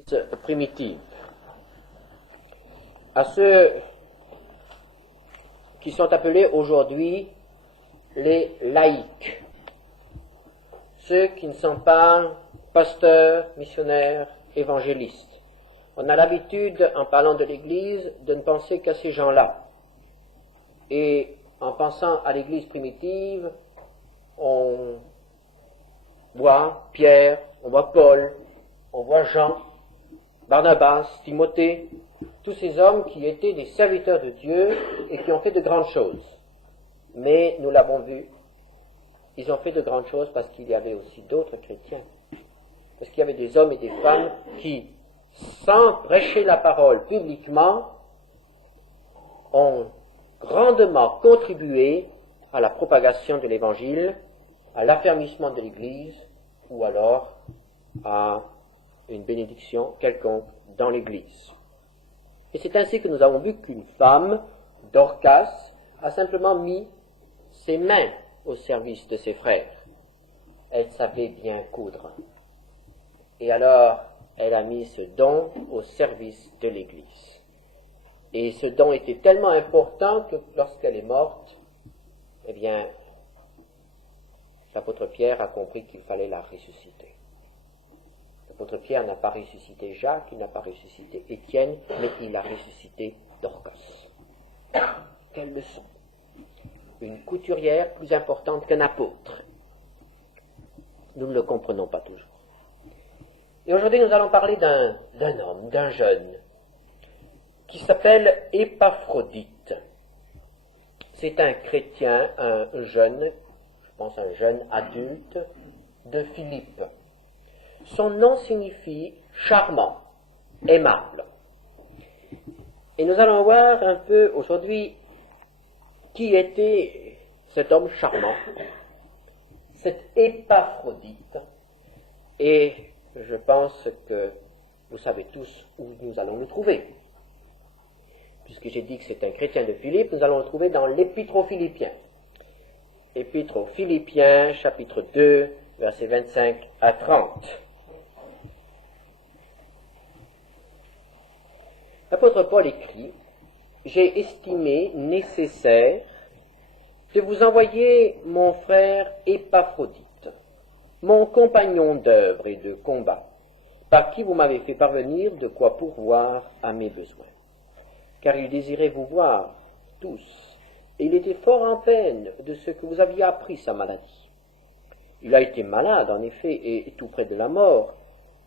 l'Église primitive. À ceux qui sont appelés aujourd'hui les laïcs, ceux qui ne sont pas pasteurs, missionnaires, évangélistes. On a l'habitude, en parlant de l'Église, de ne penser qu'à ces gens-là. Et en pensant à l'Église primitive, on voit Pierre, on voit Paul, on voit Jean, Barnabas, Timothée, tous ces hommes qui étaient des serviteurs de Dieu et qui ont fait de grandes choses. Mais, nous l'avons vu, ils ont fait de grandes choses parce qu'il y avait aussi d'autres chrétiens. Parce qu'il y avait des hommes et des femmes qui, sans prêcher la parole publiquement, ont grandement contribué à la propagation de l'Évangile, à l'affermissement de l'Église, ou alors à une bénédiction quelconque dans l'Église. Et c'est ainsi que nous avons vu qu'une femme, Dorcas, a simplement mis ses mains au service de ses frères. Elle savait bien coudre. Et alors, elle a mis ce don au service de l'Église. Et ce don était tellement important que lorsqu'elle est morte, eh bien, l'apôtre Pierre a compris qu'il fallait la ressusciter. L'apôtre Pierre n'a pas ressuscité Jacques, il n'a pas ressuscité Étienne, mais il a ressuscité Dorcas. Quelle leçon! Une couturière plus importante qu'un apôtre. Nous ne le comprenons pas toujours. Et aujourd'hui, nous allons parler d'un homme, d'un jeune, qui s'appelle Épaphrodite. C'est un chrétien, un jeune, je pense un jeune adulte, de Philippe. Son nom signifie charmant, aimable. Et nous allons voir un peu aujourd'hui qui était cet homme charmant, cet Épaphrodite. Et je pense que vous savez tous où nous allons le trouver. Puisque j'ai dit que c'est un chrétien de Philippe, nous allons le trouver dans l'Épître aux Philippiens. Épître aux Philippiens, chapitre 2, versets 25 à 30. L'apôtre Paul écrit: « J'ai estimé nécessaire de vous envoyer mon frère Épaphrodite, mon compagnon d'œuvre et de combat, par qui vous m'avez fait parvenir de quoi pourvoir à mes besoins. Car il désirait vous voir tous, et il était fort en peine de ce que vous aviez appris sa maladie. Il a été malade, en effet, et tout près de la mort,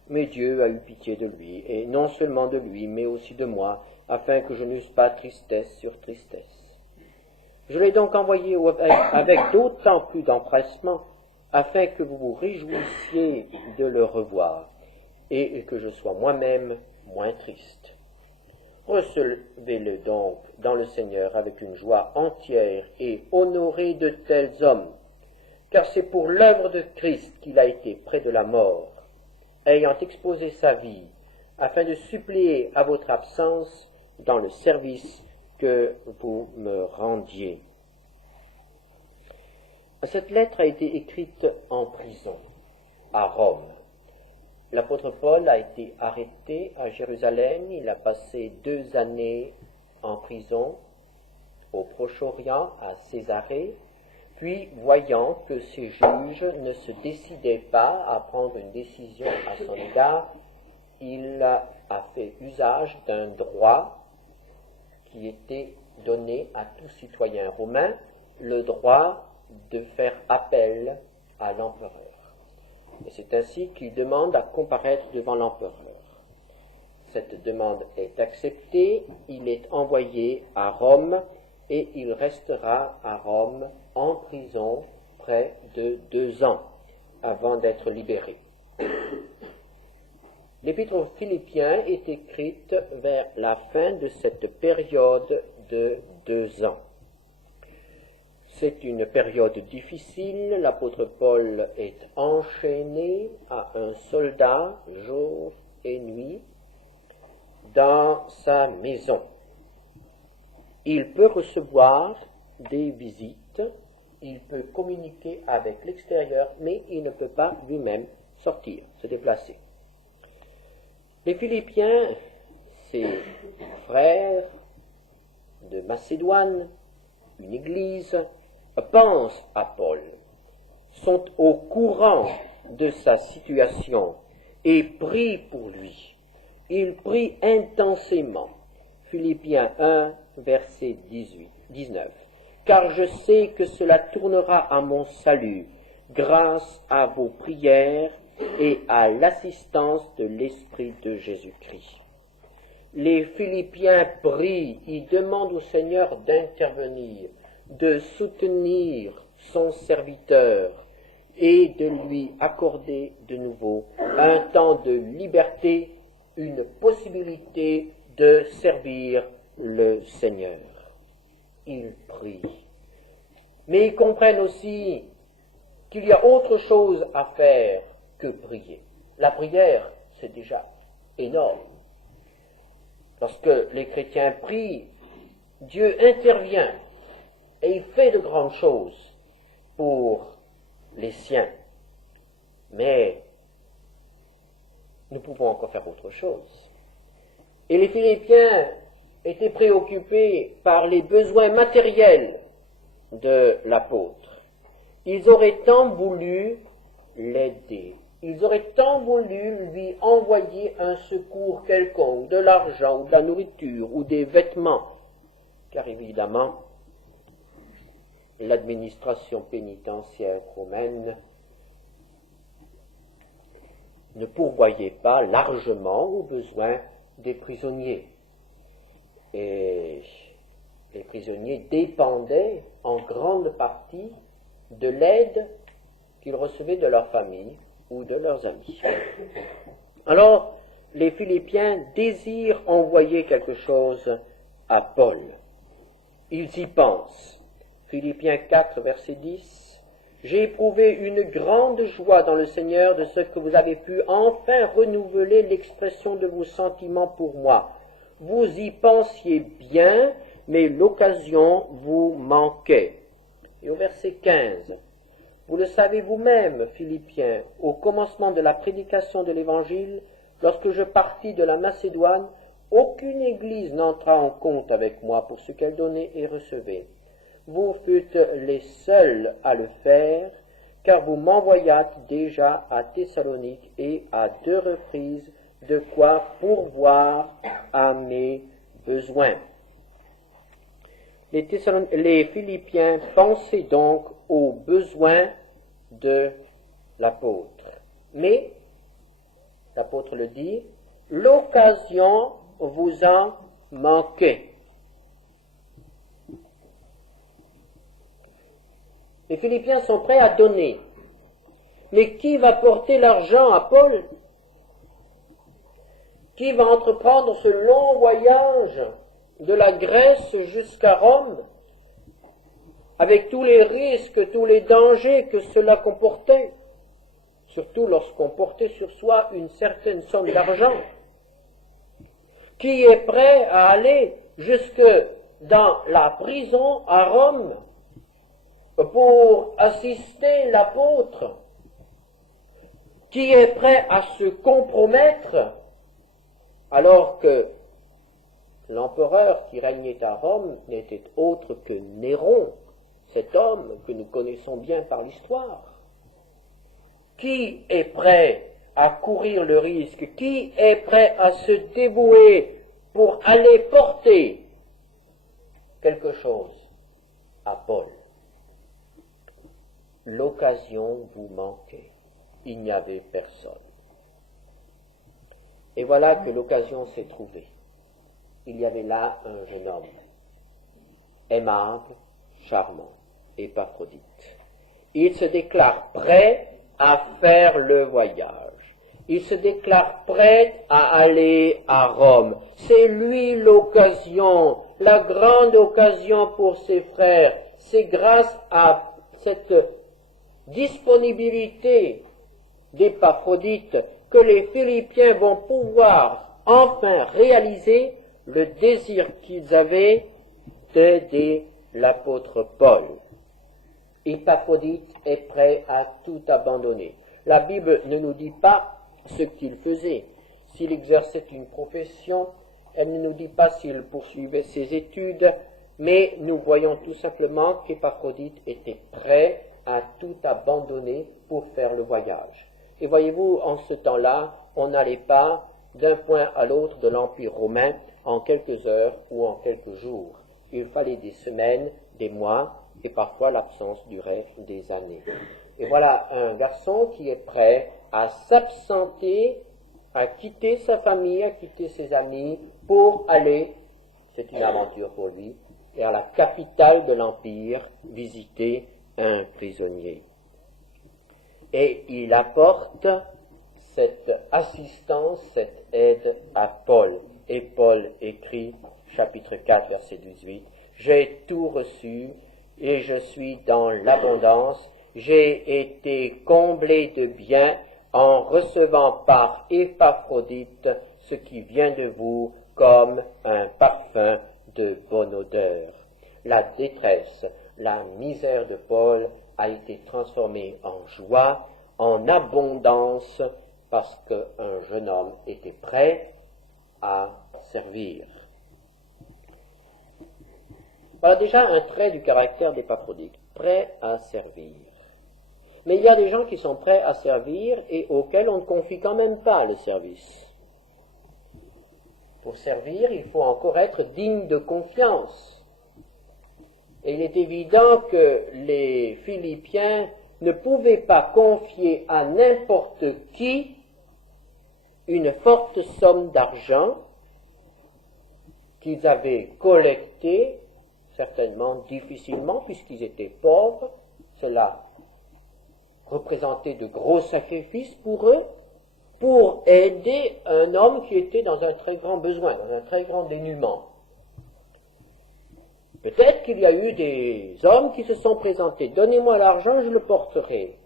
mais Dieu a eu pitié de lui, et non seulement de lui, mais aussi de moi, afin que je n'eusse pas tristesse sur tristesse. Je l'ai donc envoyé avec d'autant plus d'empressement, afin que vous vous réjouissiez de le revoir, et que je sois moi-même moins triste. Recevez-le donc dans le Seigneur avec une joie entière et honorez de tels hommes, car c'est pour l'œuvre de Christ qu'il a été près de la mort, ayant exposé sa vie, afin de suppléer à votre absence dans le service que vous me rendiez. » Cette lettre a été écrite en prison, à Rome. L'apôtre Paul a été arrêté à Jérusalem, il a passé 2 années en prison au Proche-Orient, à Césarée, puis voyant que ses juges ne se décidaient pas à prendre une décision à son égard, il a fait usage d'un droit qui était donné à tout citoyen romain, le droit de faire appel à l'empereur. Et c'est ainsi qu'il demande à comparaître devant l'empereur. Cette demande est acceptée, il est envoyé à Rome et il restera à Rome en prison près de 2 ans avant d'être libéré. L'Épître aux Philippiens est écrite vers la fin de cette période de 2 ans. C'est une période difficile, l'apôtre Paul est enchaîné à un soldat jour et nuit dans sa maison. Il peut recevoir des visites, il peut communiquer avec l'extérieur, mais il ne peut pas lui-même sortir, se déplacer. Les Philippiens, ces frères de Macédoine, une église, pensent à Paul, sont au courant de sa situation et prient pour lui. Ils prient intensément. Philippiens 1, verset 19. Car je sais que cela tournera à mon salut, grâce à vos prières et à l'assistance de l'Esprit de Jésus-Christ. Les Philippiens prient, ils demandent au Seigneur d'intervenir, de soutenir son serviteur et de lui accorder de nouveau un temps de liberté, une possibilité de servir le Seigneur. Ils prient. Mais ils comprennent aussi qu'il y a autre chose à faire que prier. La prière, c'est déjà énorme. Lorsque les chrétiens prient, Dieu intervient et il fait de grandes choses pour les siens. Mais nous pouvons encore faire autre chose. Et les Philippiens étaient préoccupés par les besoins matériels de l'apôtre. Ils auraient tant voulu l'aider. Ils auraient tant voulu lui envoyer un secours quelconque, de l'argent, ou de la nourriture, ou des vêtements, car évidemment, l'administration pénitentiaire romaine ne pourvoyait pas largement aux besoins des prisonniers. Et les prisonniers dépendaient en grande partie de l'aide qu'ils recevaient de leur famille ou de leurs amis. Alors, les Philippiens désirent envoyer quelque chose à Paul. Ils y pensent. Philippiens 4, verset 10. « J'ai éprouvé une grande joie dans le Seigneur de ce que vous avez pu enfin renouveler l'expression de vos sentiments pour moi. Vous y pensiez bien, mais l'occasion vous manquait. » Et au verset 15. « Vous le savez vous-même, Philippiens, au commencement de la prédication de l'Évangile, lorsque je partis de la Macédoine, aucune église n'entra en compte avec moi pour ce qu'elle donnait et recevait. Vous fûtes les seuls à le faire, car vous m'envoyâtes déjà à Thessalonique et à 2 reprises de quoi pourvoir à mes besoins. » Les Philippiens pensaient donc aux besoins de l'apôtre. Mais, l'apôtre le dit, l'occasion vous en manquait. Les Philippiens sont prêts à donner. Mais qui va porter l'argent à Paul? Qui va entreprendre ce long voyage de la Grèce jusqu'à Rome, avec tous les risques, tous les dangers que cela comportait, surtout lorsqu'on portait sur soi une certaine somme d'argent? Qui est prêt à aller jusque dans la prison à Rome pour assister l'apôtre? Qui est prêt à se compromettre alors que l'empereur qui régnait à Rome n'était autre que Néron, cet homme que nous connaissons bien par l'histoire? Qui est prêt à courir le risque? Qui est prêt à se dévouer pour aller porter quelque chose à Paul? L'occasion vous manquait. Il n'y avait personne. Et voilà que l'occasion s'est trouvée. Il y avait là un jeune homme, aimable, charmant, Épaphrodite. Il se déclare prêt à faire le voyage. Il se déclare prêt à aller à Rome. C'est lui l'occasion, la grande occasion pour ses frères. C'est grâce à cette disponibilité d'Épaphrodite que les Philippiens vont pouvoir enfin réaliser le désir qu'ils avaient d'aider l'apôtre Paul. Épaphrodite est prêt à tout abandonner. La Bible ne nous dit pas ce qu'il faisait. s'il exerçait une profession, elle ne nous dit pas s'il poursuivait ses études, mais nous voyons tout simplement qu'Épaphrodite était prêt à tout abandonner pour faire le voyage. Et voyez-vous, en ce temps-là, on n'allait pas d'un point à l'autre de l'Empire romain en quelques heures ou en quelques jours. Il fallait des semaines, des mois, et parfois l'absence durait des années. Et voilà un garçon qui est prêt à s'absenter, à quitter sa famille, à quitter ses amis, pour aller, c'est une aventure pour lui, et à la capitale de l'Empire, visiter un prisonnier. Et il apporte cette assistance, cette aide à Paul. Et Paul écrit, chapitre 4, verset 18, « J'ai tout reçu et je suis dans l'abondance. J'ai été comblé de biens en recevant par Épaphrodite ce qui vient de vous comme un parfum de bonne odeur. » La détresse, la misère de Paul a été transformée en joie, en abondance, parce qu'un jeune homme était prêt à servir. Voilà déjà un trait du caractère d'Épaphrodite, prêt à servir. Mais il y a des gens qui sont prêts à servir et auxquels on ne confie quand même pas le service. Pour servir, il faut encore être digne de confiance. Et il est évident que les Philippiens ne pouvaient pas confier à n'importe qui une forte somme d'argent qu'ils avaient collectée, certainement difficilement, puisqu'ils étaient pauvres. Cela représentait de gros sacrifices pour eux, pour aider un homme qui était dans un très grand besoin, dans un très grand dénuement. Peut-être qu'il y a eu des hommes qui se sont présentés, donnez-moi l'argent, je le porterai.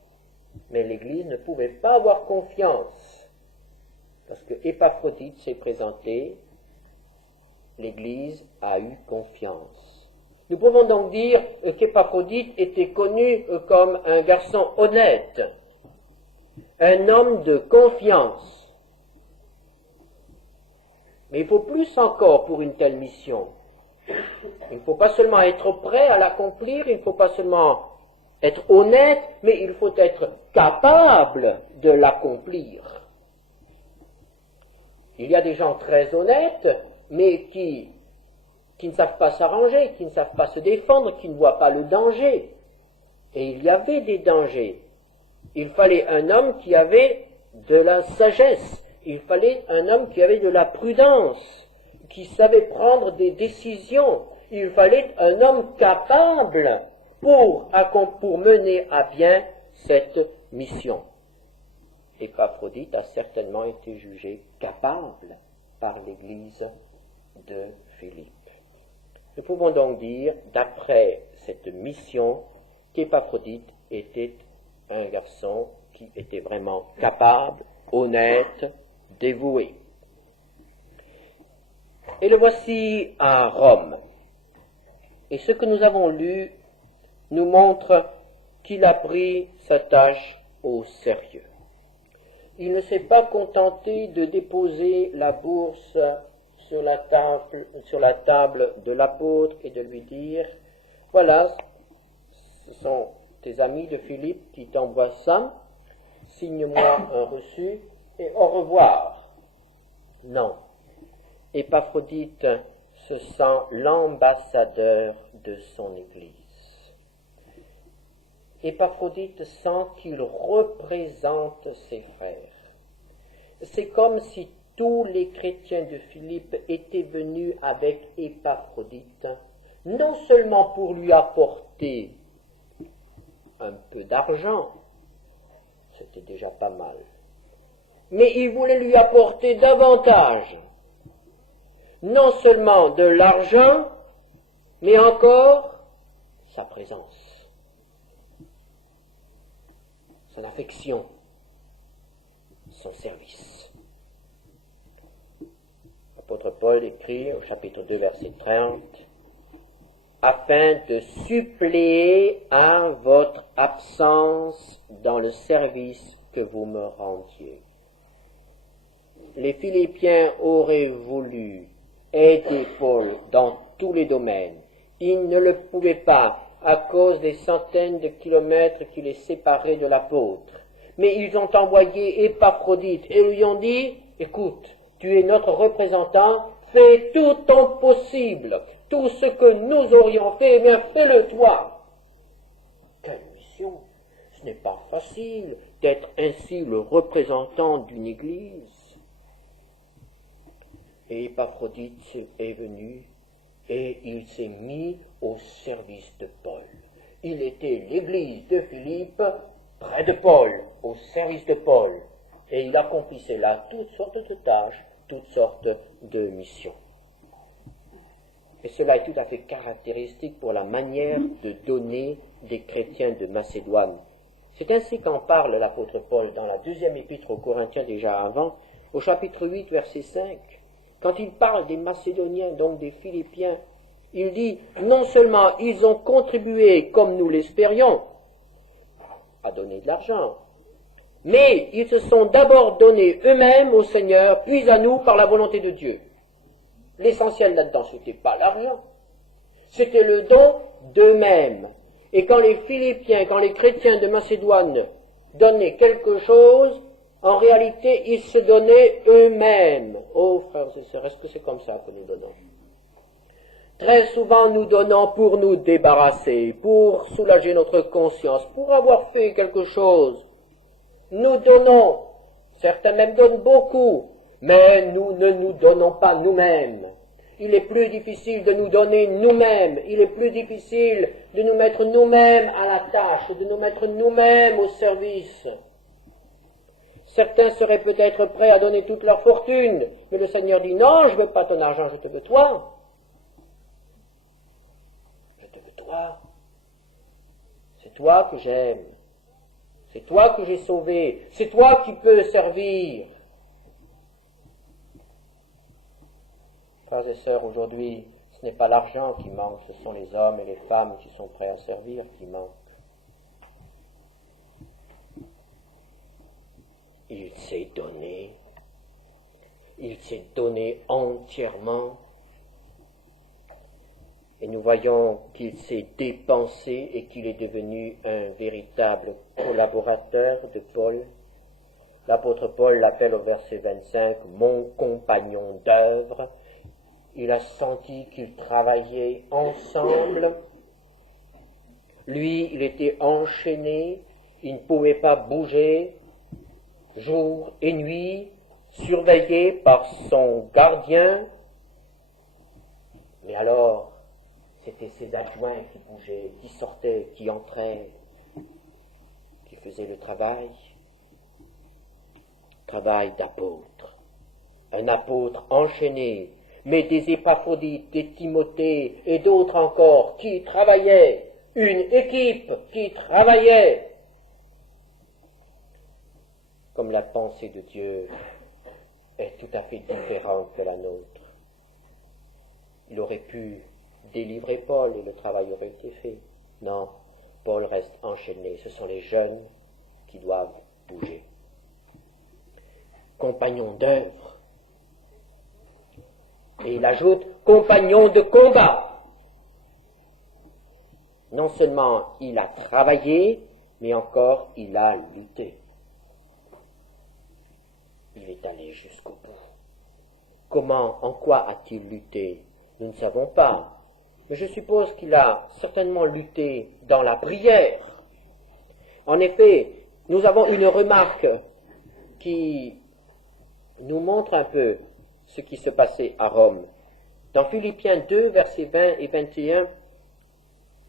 Mais l'Église ne pouvait pas avoir confiance, parce que Épaphrodite s'est présenté, l'Église a eu confiance. Nous pouvons donc dire qu'Épaphrodite était connu comme un garçon honnête, un homme de confiance. Mais il faut plus encore pour une telle mission. Il ne faut pas seulement être prêt à l'accomplir, il ne faut pas seulement être honnête, mais il faut être capable de l'accomplir. Il y a des gens très honnêtes, mais qui ne savent pas s'arranger, qui ne savent pas se défendre, qui ne voient pas le danger. Et il y avait des dangers. Il fallait un homme qui avait de la sagesse, il fallait un homme qui avait de la prudence, qui savait prendre des décisions. Il fallait un homme capable pour mener à bien cette mission. Épaphrodite a certainement été jugé capable par l'Église de Philippe. Nous pouvons donc dire, d'après cette mission, qu'Épaphrodite était un garçon qui était vraiment capable, honnête, dévoué. Et le voici à Rome. Et ce que nous avons lu nous montre qu'il a pris sa tâche au sérieux. Il ne s'est pas contenté de déposer la bourse sur la table de l'apôtre et de lui dire « Voilà, ce sont tes amis de Philippe qui t'envoient ça, signe-moi un reçu et au revoir. » Non. Épaphrodite se sent l'ambassadeur de son Église. Épaphrodite sent qu'il représente ses frères. C'est comme si tous les chrétiens de Philippe étaient venus avec Épaphrodite, non seulement pour lui apporter un peu d'argent, c'était déjà pas mal, mais ils voulaient lui apporter davantage. Non seulement de l'argent, mais encore sa présence, son affection, son service. L'apôtre Paul écrit au chapitre 2, verset 30, « Afin de suppléer à votre absence dans le service que vous me rendiez. » les Philippiens auraient voulu aider Paul dans tous les domaines, ils ne le pouvaient pas à cause des centaines de kilomètres qui les séparaient de l'apôtre. Mais ils ont envoyé Épaphrodite et lui ont dit, écoute, tu es notre représentant, fais tout ton possible, tout ce que nous aurions fait, eh bien fais-le toi. Quelle mission! Ce n'est pas facile d'être ainsi le représentant d'une église. Et Épaphrodite est venu et il s'est mis au service de Paul. Il était l'église de Philippe près de Paul, au service de Paul. Et il accomplissait là toutes sortes de tâches, toutes sortes de missions. Et cela est tout à fait caractéristique pour la manière de donner des chrétiens de Macédoine. C'est ainsi qu'en parle l'apôtre Paul dans la deuxième épître aux Corinthiens déjà avant, au chapitre 8, verset 5. Quand il parle des Macédoniens, donc des Philippiens, il dit, non seulement ils ont contribué comme nous l'espérions, à donner de l'argent, mais ils se sont d'abord donnés eux-mêmes au Seigneur, puis à nous par la volonté de Dieu. L'essentiel là-dedans, ce n'était pas l'argent, c'était le don d'eux-mêmes. Et quand les Philippiens, quand les chrétiens de Macédoine donnaient quelque chose, en réalité, ils se donnaient eux-mêmes. Oh, frères et sœurs, est-ce que c'est comme ça que nous donnons? Très souvent, nous donnons pour nous débarrasser, pour soulager notre conscience, pour avoir fait quelque chose. Nous donnons, certains même donnent beaucoup, mais nous ne nous donnons pas nous-mêmes. Il est plus difficile de nous donner nous-mêmes, il est plus difficile de nous mettre nous-mêmes à la tâche, de nous mettre nous-mêmes au service. Certains seraient peut-être prêts à donner toute leur fortune, mais le Seigneur dit, non, je ne veux pas ton argent, je te veux toi. Je te veux toi. C'est toi que j'aime. C'est toi que j'ai sauvé. C'est toi qui peux servir. Frères et sœurs, aujourd'hui, ce n'est pas l'argent qui manque, ce sont les hommes et les femmes qui sont prêts à servir qui manquent. Il s'est donné entièrement, et nous voyons qu'il s'est dépensé et qu'il est devenu un véritable collaborateur de Paul. L'apôtre Paul l'appelle au verset 25 « mon compagnon d'œuvre ». Il a senti qu'ils travaillaient ensemble. Lui, il était enchaîné, il ne pouvait pas bouger, jour et nuit, surveillé par son gardien. Mais alors, c'était ses adjoints qui bougeaient, qui sortaient, qui entraient, qui faisaient le travail d'apôtre. Un apôtre enchaîné, mais des Épaphrodite, des Timothée et d'autres encore qui travaillaient, une équipe qui travaillait. Comme la pensée de Dieu est tout à fait différente que la nôtre. Il aurait pu délivrer Paul et le travail aurait été fait. Non, Paul reste enchaîné. Ce sont les jeunes qui doivent bouger. Compagnon d'œuvre. Et il ajoute compagnon de combat. Non seulement il a travaillé, mais encore il a lutté. Il est allé jusqu'au bout. Comment, en quoi a-t-il lutté? Nous ne savons pas. Mais je suppose qu'il a certainement lutté dans la prière. En effet, nous avons une remarque qui nous montre un peu ce qui se passait à Rome. Dans Philippiens 2, versets 20 et 21,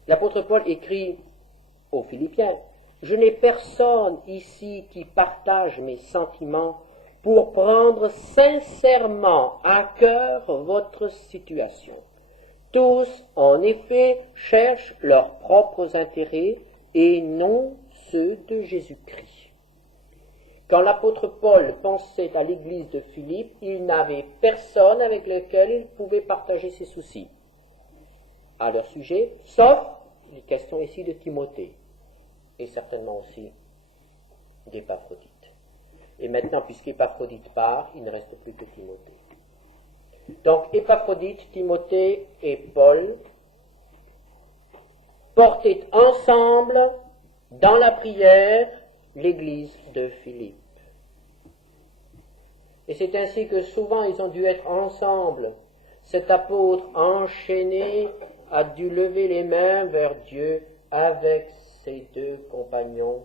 l'apôtre Paul écrit aux Philippiens, « Je n'ai personne ici qui partage mes sentiments pour prendre sincèrement à cœur votre situation. Tous, en effet, cherchent leurs propres intérêts et non ceux de Jésus-Christ. » Quand l'apôtre Paul pensait à l'église de Philippe, il n'avait personne avec lequel il pouvait partager ses soucis à leur sujet, sauf, il est question ici de Timothée, et certainement aussi d'Épaphrodite. Et maintenant, puisqu'Épaphrodite part, il ne reste plus que Timothée. Donc, Épaphrodite, Timothée et Paul portaient ensemble, dans la prière, l'église de Philippe. Et c'est ainsi que souvent ils ont dû être ensemble. Cet apôtre enchaîné a dû lever les mains vers Dieu avec ses deux compagnons,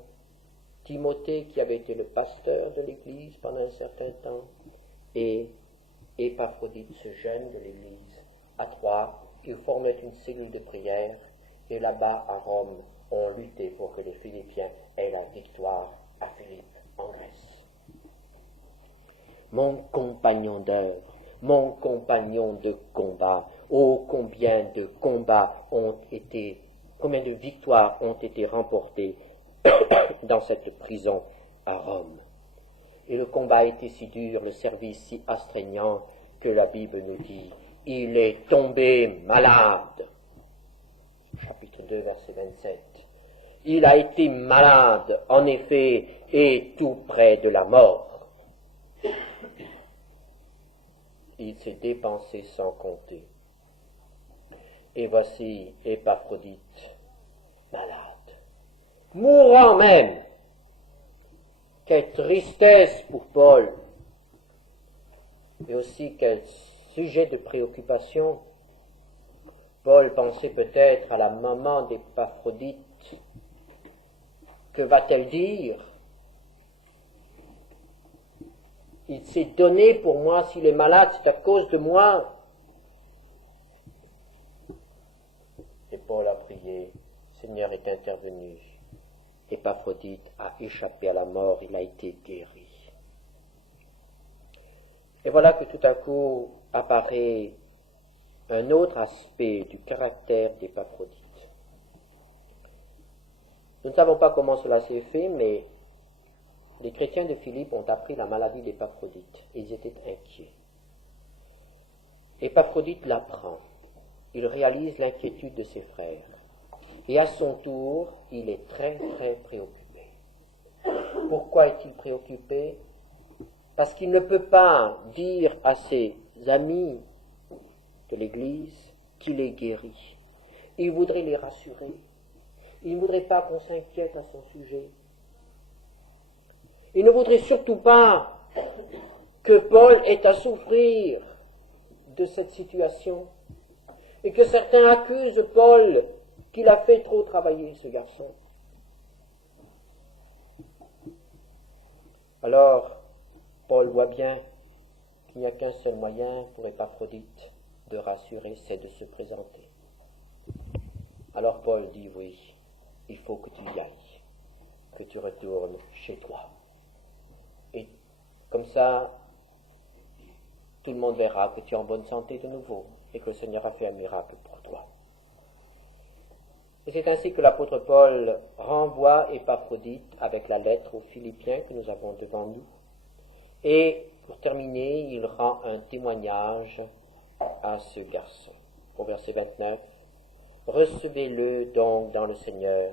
Timothée qui avait été le pasteur de l'église pendant un certain temps, et Épaphrodite, ce jeune de l'église. À trois, ils formaient une cellule de prière, et là-bas à Rome, on luttait pour que les Philippiens aient la victoire à Philippe en Grèce. Mon compagnon d'œuvre, mon compagnon de combat, oh combien de combats ont été, combien de victoires ont été remportées dans cette prison à Rome. Et le combat a été si dur, le service si astreignant, que la Bible nous dit, il est tombé malade. Chapitre 2, verset 27. Il a été malade, en effet, et tout près de la mort. Il s'est dépensé sans compter. Et voici Épaphrodite, malade, mourant même. Quelle tristesse pour Paul, et aussi quel sujet de préoccupation. Paul pensait peut-être à la maman d'Épaphrodite. Que va-t-elle dire? Il s'est donné pour moi, s'il est malade, c'est à cause de moi. Et Paul a prié, Seigneur est intervenu. Épaphrodite a échappé à la mort, il a été guéri. Et voilà que tout à coup apparaît un autre aspect du caractère d'Épaphrodite. Nous ne savons pas comment cela s'est fait, mais les chrétiens de Philippe ont appris la maladie d'Épaphrodite. Ils étaient inquiets. Épaphrodite l'apprend. Il réalise l'inquiétude de ses frères. Et à son tour, il est très, très préoccupé. Pourquoi est-il préoccupé? Parce qu'il ne peut pas dire à ses amis de l'Église qu'il est guéri. Il voudrait les rassurer. Il ne voudrait pas qu'on s'inquiète à son sujet. Il ne voudrait surtout pas que Paul ait à souffrir de cette situation et que certains accusent Paul qu'il a fait trop travailler ce garçon. Alors, Paul voit bien qu'il n'y a qu'un seul moyen pour Épaphrodite de rassurer, c'est de se présenter. Alors Paul dit, oui, il faut que tu y ailles, que tu retournes chez toi. Et comme ça, tout le monde verra que tu es en bonne santé de nouveau et que le Seigneur a fait un miracle pour toi. Et c'est ainsi que l'apôtre Paul renvoie Épaphrodite avec la lettre aux Philippiens que nous avons devant nous. Et pour terminer, il rend un témoignage à ce garçon. Au verset 29, « Recevez-le donc dans le Seigneur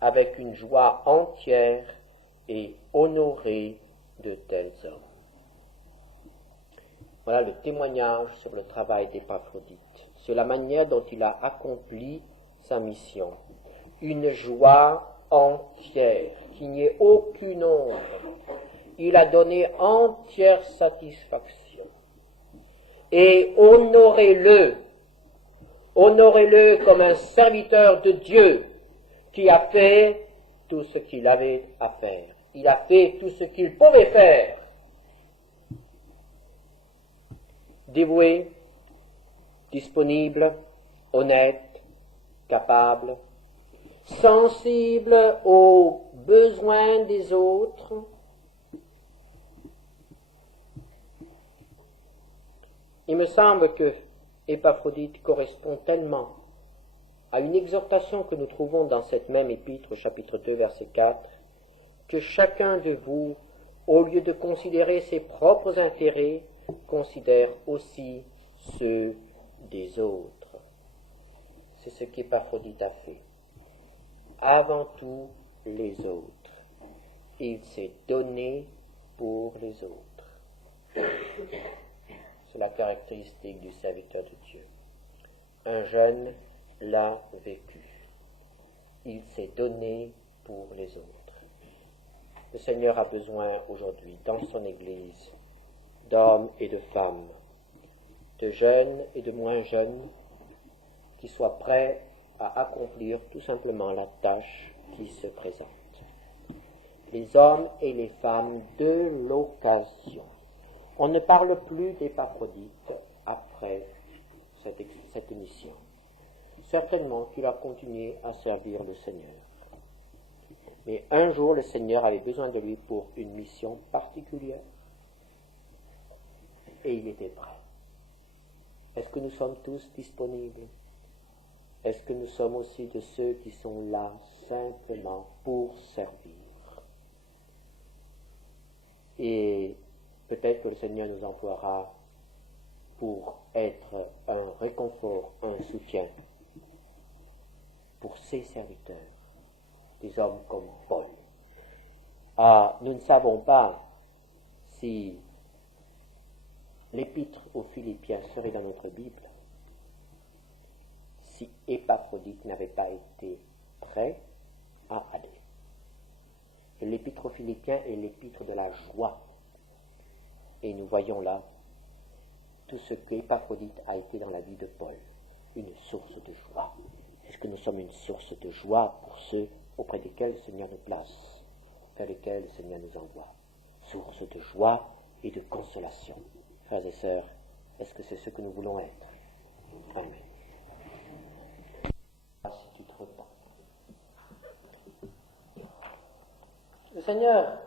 avec une joie entière et honorez de tels hommes. » Voilà le témoignage sur le travail d'Épaphrodite, sur la manière dont il a accompli sa mission. Une joie entière, qu'il n'y ait aucune ombre. Il a donné entière satisfaction. Et honorez-le comme un serviteur de Dieu qui a fait tout ce qu'il avait à faire. Il a fait tout ce qu'il pouvait faire. Dévoué, disponible, honnête, capable, sensible aux besoins des autres, il me semble que Épaphrodite correspond tellement à une exhortation que nous trouvons dans cette même épître, chapitre 2, verset 4, que chacun de vous, au lieu de considérer ses propres intérêts, considère aussi ceux des autres. C'est ce qu'Épaphrodite a fait. Avant tout, les autres. Il s'est donné pour les autres. C'est la caractéristique du serviteur de Dieu. Un jeune l'a vécu. Il s'est donné pour les autres. Le Seigneur a besoin aujourd'hui, dans son Église, d'hommes et de femmes, de jeunes et de moins jeunes, qui soient prêts à accomplir tout simplement la tâche qui se présente. Les hommes et les femmes de l'occasion. On ne parle plus d'Épaphrodite après cette mission. Certainement qu'il a continué à servir le Seigneur. Mais un jour, le Seigneur avait besoin de lui pour une mission particulière. Et il était prêt. Est-ce que nous sommes tous disponibles? Est-ce que nous sommes aussi de ceux qui sont là simplement pour servir? Et peut-être que le Seigneur nous emploiera pour être un réconfort, un soutien pour ses serviteurs, des hommes comme Paul. Nous ne savons pas si l'épître aux Philippiens serait dans notre Bible si Épaphrodite n'avait pas été prêt à aller. Et l'épître aux Philippiens est l'épître de la joie. Et nous voyons là tout ce qu'Épaphrodite a été dans la vie de Paul, une source de joie. Est-ce que nous sommes une source de joie pour ceux auprès desquels le Seigneur nous place, vers lesquels le Seigneur nous envoie? Source de joie et de consolation. Frères et sœurs, est-ce que c'est ce que nous voulons être? Amen. Si tu te repens. Le Seigneur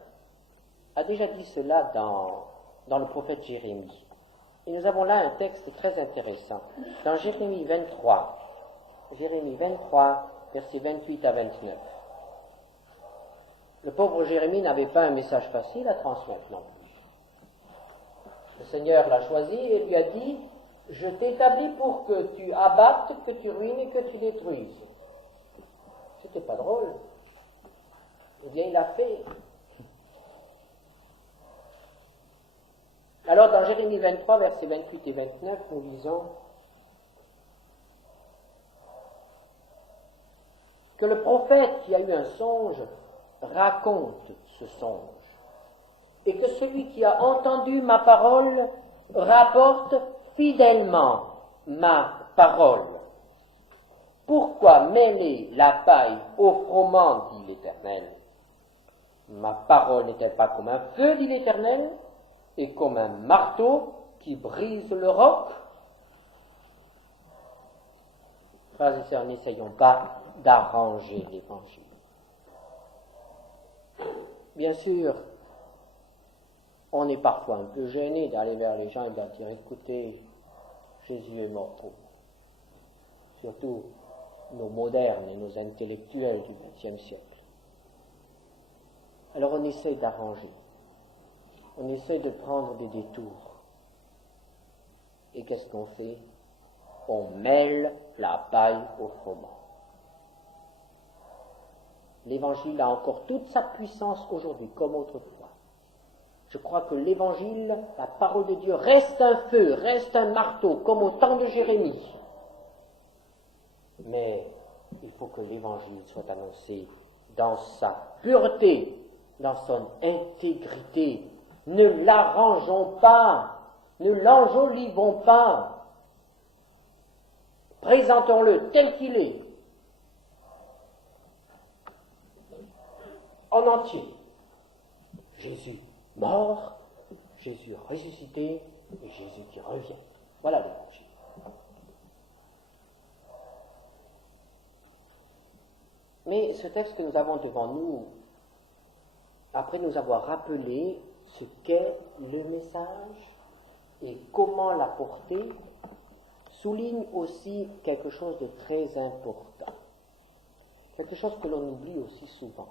a déjà dit cela dans le prophète Jérémie. Et nous avons là un texte très intéressant. Dans Jérémie 23, versets 28 à 29. Le pauvre Jérémie n'avait pas un message facile à transmettre non plus. Le Seigneur l'a choisi et lui a dit: je t'établis pour que tu abattes, que tu ruines et que tu détruises. C'était pas drôle. Eh bien, il l'a fait. Alors, dans Jérémie 23, versets 28 et 29, nous lisons que le prophète qui a eu un songe raconte ce songe, et que celui qui a entendu ma parole rapporte fidèlement ma parole. Pourquoi mêler la paille au froment, dit l'Éternel? Ma parole n'est-elle pas comme un feu, dit l'Éternel, et comme un marteau qui brise le roc? Frères et sœurs, n'essayons pas d'arranger l'Évangile. Bien sûr, on est parfois un peu gêné d'aller vers les gens et de leur dire: écoutez, Jésus est mort pour vous. Surtout nos modernes et nos intellectuels du XXe siècle. Alors on essaye d'arranger. On essaye de prendre des détours. Et qu'est-ce qu'on fait? On mêle la paille au froment. L'Évangile a encore toute sa puissance aujourd'hui, comme autrefois. Je crois que l'Évangile, la parole de Dieu, reste un feu, reste un marteau, comme au temps de Jérémie. Mais il faut que l'Évangile soit annoncé dans sa pureté, dans son intégrité. Ne l'arrangeons pas, ne l'enjolivons pas. Présentons-le tel qu'il est, en entier. Jésus mort, Jésus ressuscité et Jésus qui revient. Voilà l'Évangile. Mais ce texte que nous avons devant nous, après nous avoir rappelé ce qu'est le message et comment l'apporter, souligne aussi quelque chose de très important. Quelque chose que l'on oublie aussi souvent.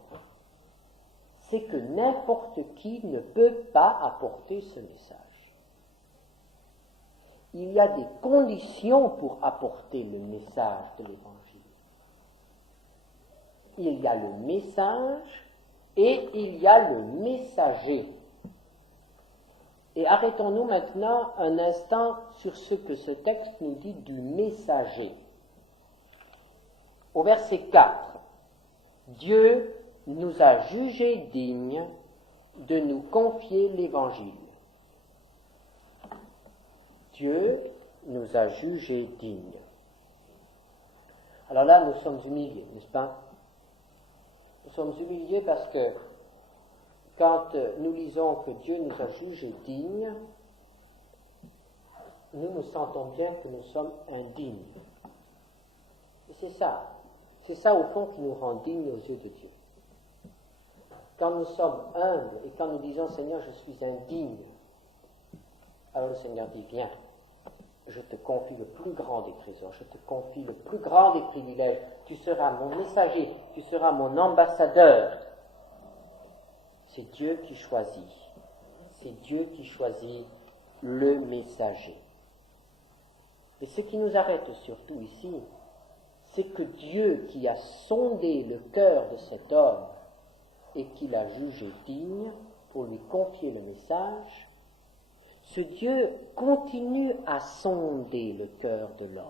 C'est que n'importe qui ne peut pas apporter ce message. Il y a des conditions pour apporter le message de l'Évangile. Il y a le message et il y a le messager. Et arrêtons-nous maintenant un instant sur ce que ce texte nous dit du messager. Au verset 4, Dieu nous a jugés dignes de nous confier l'Évangile. Dieu nous a jugés dignes. Alors là, nous sommes humiliés, n'est-ce pas? Nous sommes humiliés parce que quand nous lisons que Dieu nous a jugés dignes, nous nous sentons bien que nous sommes indignes. Et c'est ça au fond qui nous rend dignes aux yeux de Dieu. Quand nous sommes humbles et quand nous disons Seigneur, je suis indigne, alors le Seigneur dit viens, je te confie le plus grand des trésors, je te confie le plus grand des privilèges, tu seras mon messager, tu seras mon ambassadeur. C'est Dieu qui choisit, c'est Dieu qui choisit le messager. Et ce qui nous arrête surtout ici, c'est que Dieu qui a sondé le cœur de cet homme et qui l'a jugé digne pour lui confier le message, ce Dieu continue à sonder le cœur de l'homme.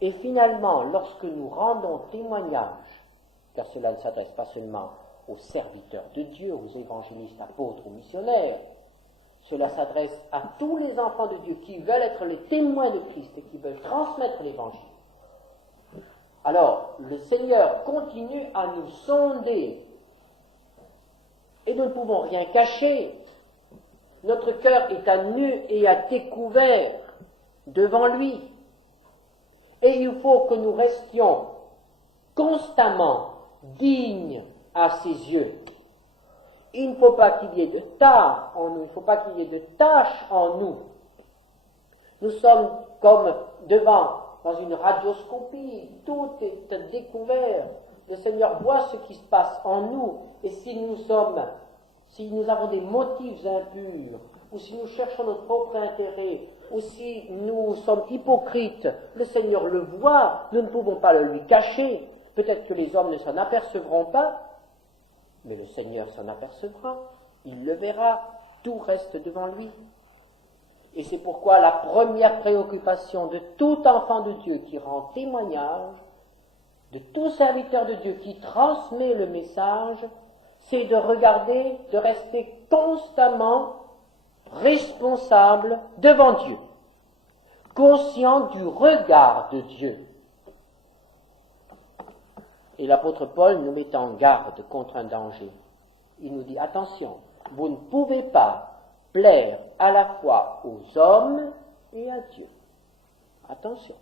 Et finalement, lorsque nous rendons témoignage, car cela ne s'adresse pas seulement aux serviteurs de Dieu, aux évangélistes, apôtres ou missionnaires, cela s'adresse à tous les enfants de Dieu qui veulent être les témoins de Christ et qui veulent transmettre l'évangile. Alors, le Seigneur continue à nous sonder et nous ne pouvons rien cacher. Notre cœur est à nu et à découvert devant lui. Et il faut que nous restions constamment dignes à ses yeux. Il ne faut pas qu'il y ait de tare en nous, il ne faut pas qu'il y ait de tache en nous. Nous sommes comme dans une radioscopie, tout est à découvert. Le Seigneur voit ce qui se passe en nous, et si nous avons des motifs impurs, ou si nous cherchons notre propre intérêt, ou si nous sommes hypocrites, le Seigneur le voit, nous ne pouvons pas le lui cacher. Peut-être que les hommes ne s'en apercevront pas, mais le Seigneur s'en apercevra, il le verra, tout reste devant lui. Et c'est pourquoi la première préoccupation de tout enfant de Dieu qui rend témoignage, de tout serviteur de Dieu qui transmet le message, c'est de regarder, de rester constamment responsable devant Dieu, conscient du regard de Dieu. Et l'apôtre Paul nous met en garde contre un danger. Il nous dit, attention, vous ne pouvez pas plaire à la fois aux hommes et à Dieu. Attention.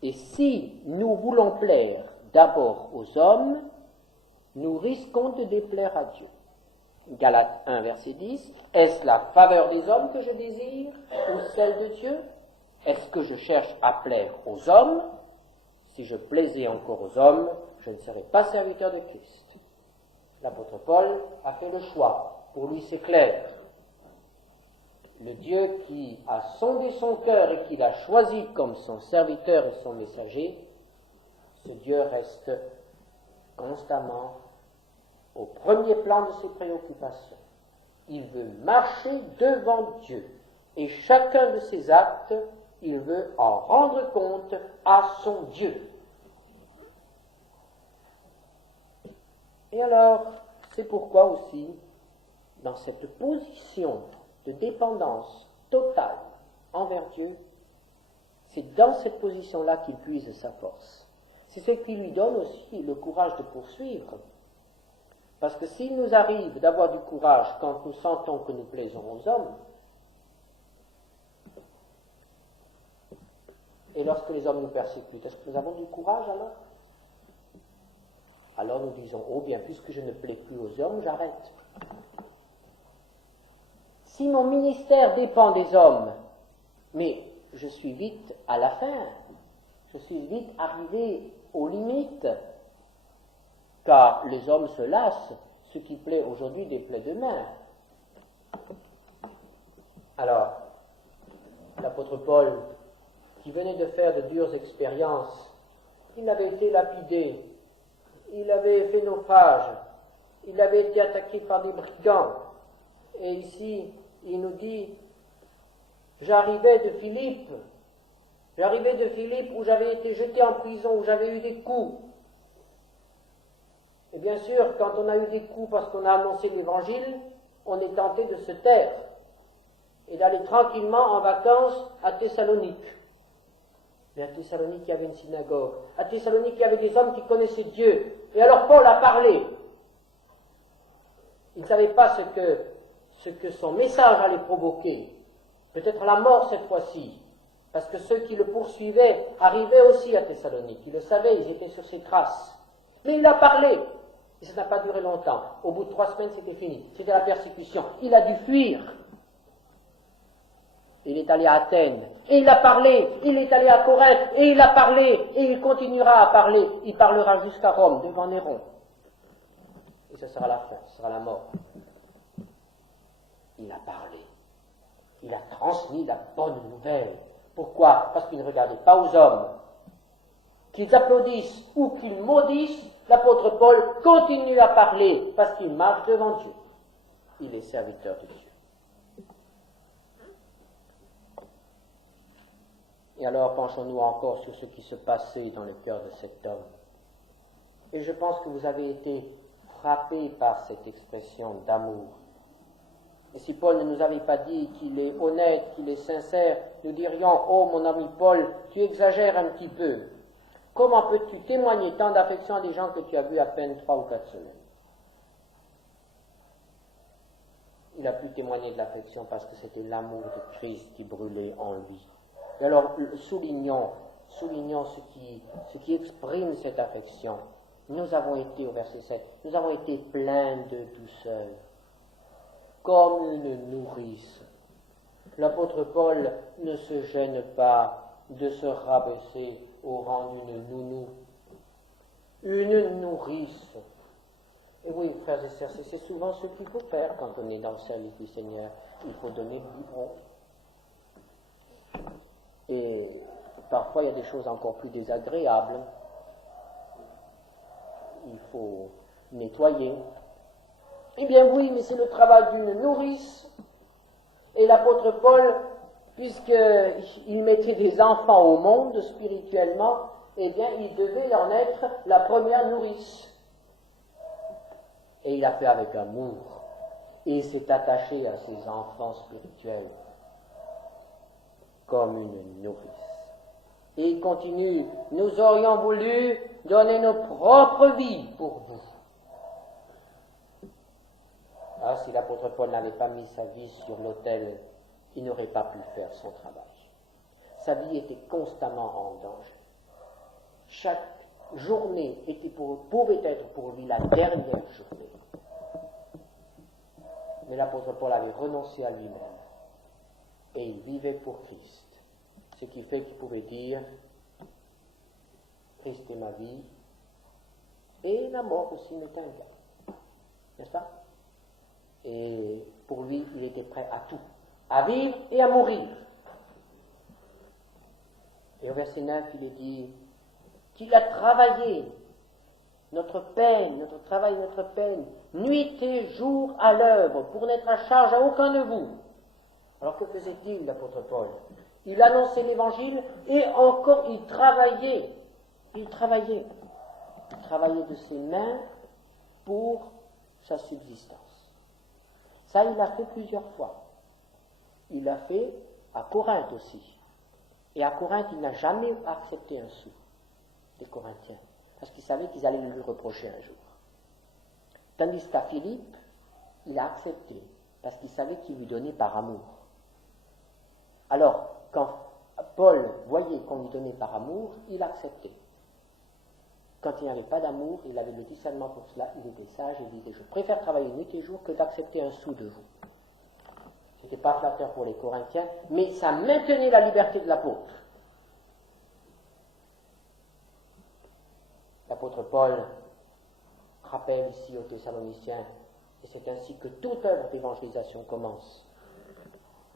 Et si nous voulons plaire d'abord aux hommes, nous risquons de déplaire à Dieu. Galates 1, verset 10, est-ce la faveur des hommes que je désire ou celle de Dieu? Est-ce que je cherche à plaire aux hommes? Si je plaisais encore aux hommes, je ne serais pas serviteur de Christ. L'apôtre Paul a fait le choix. Pour lui, c'est clair. Le Dieu qui a sondé son cœur et qui l'a choisi comme son serviteur et son messager, ce Dieu reste constamment au premier plan de ses préoccupations. Il veut marcher devant Dieu et chacun de ses actes, il veut en rendre compte à son Dieu. Et alors, c'est pourquoi aussi, dans cette position de dépendance totale envers Dieu, c'est dans cette position-là qu'il puise sa force. C'est ce qui lui donne aussi le courage de poursuivre. Parce que s'il nous arrive d'avoir du courage quand nous sentons que nous plaisons aux hommes, et lorsque les hommes nous persécutent, est-ce que nous avons du courage alors? Alors nous disons, oh bien, puisque je ne plais plus aux hommes, j'arrête. Si mon ministère dépend des hommes, mais je suis vite à la fin, je suis vite arrivé aux limites, car les hommes se lassent, ce qui plaît aujourd'hui déplaît demain. Alors, l'apôtre Paul, qui venait de faire de dures expériences, il avait été lapidé, il avait fait naufrage, il avait été attaqué par des brigands, et ici, il nous dit, j'arrivais de Philippe où j'avais été jeté en prison, où j'avais eu des coups. Et bien sûr, quand on a eu des coups parce qu'on a annoncé l'évangile, on est tenté de se taire et d'aller tranquillement en vacances à Thessalonique. Mais à Thessalonique, il y avait une synagogue. À Thessalonique, il y avait des hommes qui connaissaient Dieu. Et alors Paul a parlé. Il ne savait pas ce que son message allait provoquer. Peut-être la mort cette fois-ci. Parce que ceux qui le poursuivaient arrivaient aussi à Thessalonique. Ils le savaient, ils étaient sur ses traces. Mais il a parlé. Et ça n'a pas duré longtemps. Au bout de 3 semaines, c'était fini. C'était la persécution. Il a dû fuir. Il est allé à Athènes, et il a parlé, il est allé à Corinthe, et il a parlé, et il continuera à parler. Il parlera jusqu'à Rome, devant Néron. Et ce sera la fin, ce sera la mort. Il a parlé. Il a transmis la bonne nouvelle. Pourquoi? Parce qu'il ne regardait pas aux hommes. Qu'ils applaudissent ou qu'ils maudissent, l'apôtre Paul continue à parler, parce qu'il marche devant Dieu. Il est serviteur de Dieu. Et alors penchons-nous encore sur ce qui se passait dans le cœur de cet homme. Et je pense que vous avez été frappés par cette expression d'amour. Et si Paul ne nous avait pas dit qu'il est honnête, qu'il est sincère, nous dirions « Oh mon ami Paul, tu exagères un petit peu. Comment peux-tu témoigner tant d'affection à des gens que tu as vus à peine 3 ou 4 semaines ?» Il a pu témoigner de l'affection parce que c'était l'amour de Christ qui brûlait en lui. Et alors, soulignons ce qui exprime cette affection. Nous avons été, au verset 7, nous avons été pleins de douceur, comme une nourrice. L'apôtre Paul ne se gêne pas de se rabaisser au rang d'une nounou, une nourrice. Et oui, frères et sœurs, c'est souvent ce qu'il faut faire quand on est dans le service du Seigneur. Il faut donner le biberon. Et parfois, il y a des choses encore plus désagréables. Il faut nettoyer. Eh bien oui, mais c'est le travail d'une nourrice. Et l'apôtre Paul, puisqu'il mettait des enfants au monde spirituellement, eh bien, il devait en être la première nourrice. Et il a fait avec amour. Et il s'est attaché à ses enfants spirituels comme une nourrice. Et il continue, nous aurions voulu donner nos propres vies pour vous. Ah, si l'apôtre Paul n'avait pas mis sa vie sur l'autel, il n'aurait pas pu faire son travail. Sa vie était constamment en danger. Chaque journée pouvait être pour lui la dernière journée. Mais l'apôtre Paul avait renoncé à lui-même. Et il vivait pour Christ. Ce qui fait qu'il pouvait dire, Christ est ma vie, et la mort aussi me tient bien. N'est-ce pas? Et pour lui, il était prêt à tout, à vivre et à mourir. Et au verset 9, il est dit qu'il a travaillé notre peine, notre travail, notre peine, nuit et jour à l'œuvre, pour n'être à charge à aucun de vous. Alors que faisait-il, l'apôtre Paul? Il annonçait l'évangile et encore il travaillait. Il travaillait de ses mains pour sa subsistance. Ça, il l'a fait plusieurs fois. Il l'a fait à Corinthe aussi. Et à Corinthe, il n'a jamais accepté un sou des Corinthiens, parce qu'il savait qu'ils allaient lui reprocher un jour. Tandis qu'à Philippe, il a accepté, parce qu'il savait qu'il lui donnait par amour. Alors, quand Paul voyait qu'on lui donnait par amour, il acceptait. Quand il n'avait pas d'amour, il avait le discernement pour cela, il était sage et il disait, je préfère travailler nuit et jour que d'accepter un sou de vous. Ce n'était pas flatteur pour les Corinthiens, mais ça maintenait la liberté de l'apôtre. L'apôtre Paul rappelle ici aux Thessaloniciens, et c'est ainsi que toute œuvre d'évangélisation commence.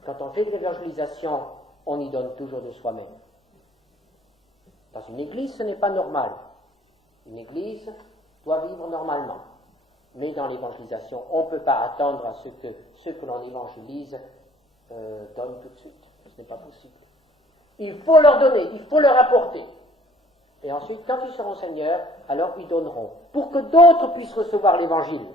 Quand on fait de l'évangélisation, on y donne toujours de soi-même. Dans une église, ce n'est pas normal. Une église doit vivre normalement. Mais dans l'évangélisation, on ne peut pas attendre à ce que ceux que l'on évangélise donnent tout de suite. Ce n'est pas possible. Il faut leur donner, il faut leur apporter. Et ensuite, quand ils seront seigneurs, alors ils donneront, pour que d'autres puissent recevoir l'évangile.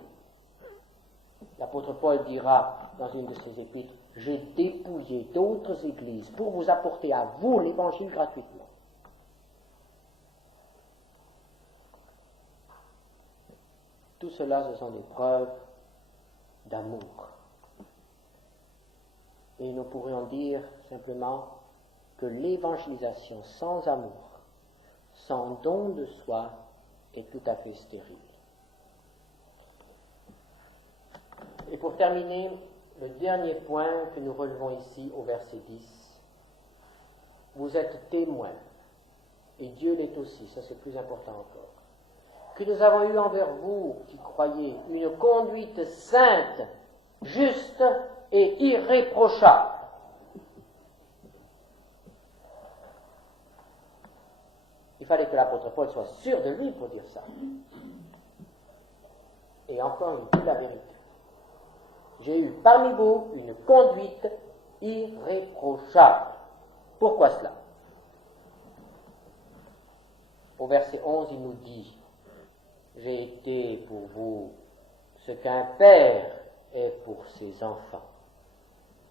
L'apôtre Paul dira dans une de ses épîtres, « J'ai dépouillé d'autres églises pour vous apporter à vous l'évangile gratuitement. » Tout cela, ce sont des preuves d'amour. Et nous pourrions dire simplement que l'évangélisation sans amour, sans don de soi, est tout à fait stérile. Et pour terminer, le dernier point que nous relevons ici au verset 10, vous êtes témoins, et Dieu l'est aussi, ça c'est plus important encore, que nous avons eu envers vous qui croyez une conduite sainte, juste et irréprochable. Il fallait que l'apôtre Paul soit sûr de lui pour dire ça. Et encore, il dit la vérité. J'ai eu parmi vous une conduite irréprochable. Pourquoi cela? Au verset 11, il nous dit, j'ai été pour vous ce qu'un père est pour ses enfants.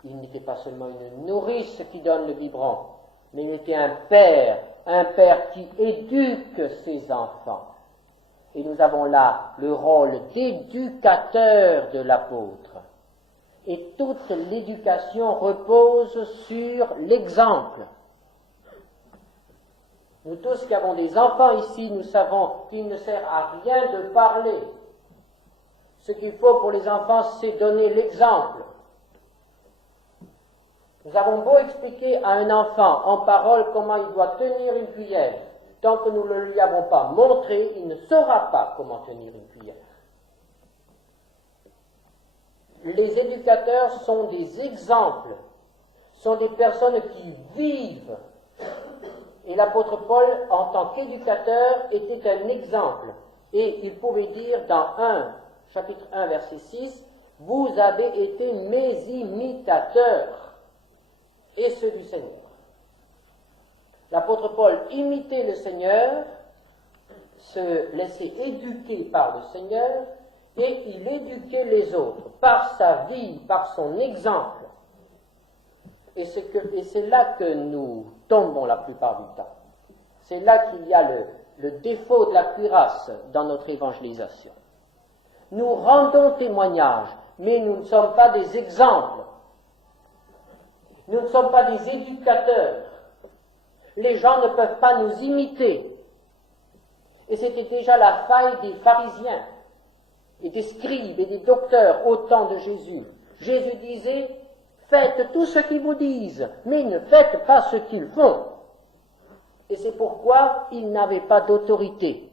Il n'était pas seulement une nourrice qui donne le biberon, mais il était un père qui éduque ses enfants. Et nous avons là le rôle d'éducateur de l'apôtre. Et toute l'éducation repose sur l'exemple. Nous tous qui avons des enfants ici, nous savons qu'il ne sert à rien de parler. Ce qu'il faut pour les enfants, c'est donner l'exemple. Nous avons beau expliquer à un enfant en parole comment il doit tenir une cuillère. Tant que nous ne lui avons pas montré, il ne saura pas comment tenir une cuillère. Les éducateurs sont des exemples, sont des personnes qui vivent. Et l'apôtre Paul, en tant qu'éducateur, était un exemple. Et il pouvait dire dans chapitre 1, verset 6, « Vous avez été mes imitateurs, et ceux du Seigneur. » L'apôtre Paul imitait le Seigneur, se laissait éduquer par le Seigneur, et il éduquait les autres par sa vie, par son exemple. Et c'est là que nous tombons la plupart du temps. C'est là qu'il y a le défaut de la cuirasse dans notre évangélisation. Nous rendons témoignage, mais nous ne sommes pas des exemples. Nous ne sommes pas des éducateurs. Les gens ne peuvent pas nous imiter. Et c'était déjà la faille des pharisiens et des scribes et des docteurs au temps de Jésus. Jésus disait, faites tout ce qu'ils vous disent, mais ne faites pas ce qu'ils font. Et c'est pourquoi ils n'avaient pas d'autorité.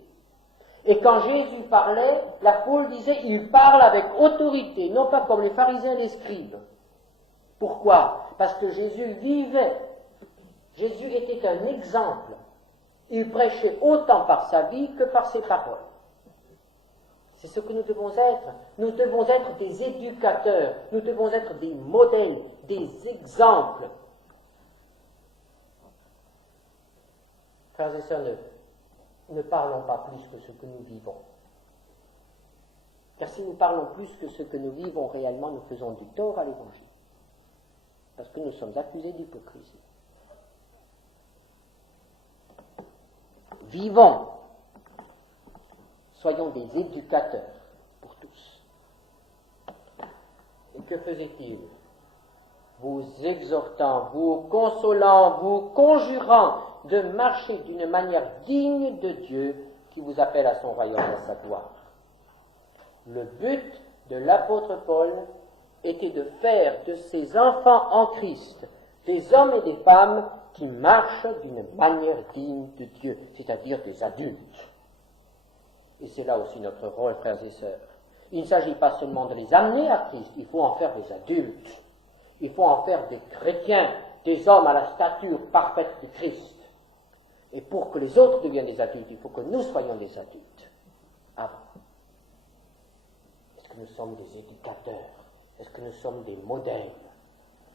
Et quand Jésus parlait, la foule disait, il parle avec autorité, non pas comme les pharisiens et les scribes. Pourquoi? Parce que Jésus vivait. Jésus était un exemple. Il prêchait autant par sa vie que par ses paroles. C'est ce que nous devons être. Nous devons être des éducateurs. Nous devons être des modèles, des exemples. Frères et sœurs, ne parlons pas plus que ce que nous vivons. Car si nous parlons plus que ce que nous vivons réellement, nous faisons du tort à l'Évangile. Parce que nous sommes accusés d'hypocrisie. Vivons. Soyons des éducateurs pour tous. Et que faisait-il? Vous exhortant, vous consolant, vous conjurant de marcher d'une manière digne de Dieu qui vous appelle à son royaume et à sa gloire. Le but de l'apôtre Paul était de faire de ses enfants en Christ des hommes et des femmes qui marchent d'une manière digne de Dieu, c'est-à-dire des adultes. Et c'est là aussi notre rôle, frères et sœurs. Il ne s'agit pas seulement de les amener à Christ, il faut en faire des adultes. Il faut en faire des chrétiens, des hommes à la stature parfaite de Christ. Et pour que les autres deviennent des adultes, il faut que nous soyons des adultes. Avant. Est-ce que nous sommes des éducateurs? Est-ce que nous sommes des modèles?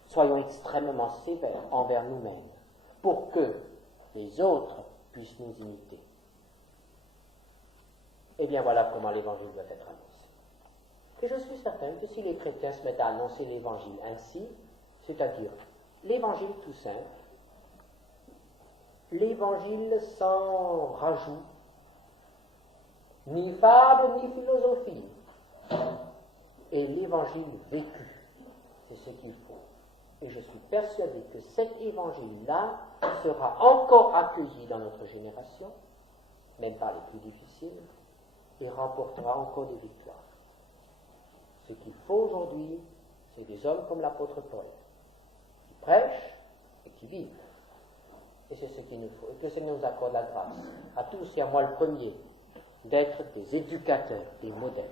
soyons extrêmement sévères envers nous-mêmes pour que les autres puissent nous imiter. Eh bien voilà comment l'évangile doit être annoncé. Et je suis certain que si les chrétiens se mettent à annoncer l'évangile ainsi, c'est-à-dire l'évangile tout simple, l'évangile sans rajout, ni fable, ni philosophie, et l'évangile vécu, c'est ce qu'il faut. Et je suis persuadé que cet évangile-là sera encore accueilli dans notre génération, même par les plus difficiles, et remportera encore des victoires. Ce qu'il faut aujourd'hui, c'est des hommes comme l'apôtre Paul, qui prêchent et qui vivent. Et c'est ce qu'il nous faut. Et que le Seigneur nous accorde la grâce, à tous et à moi le premier, d'être des éducateurs, des modèles.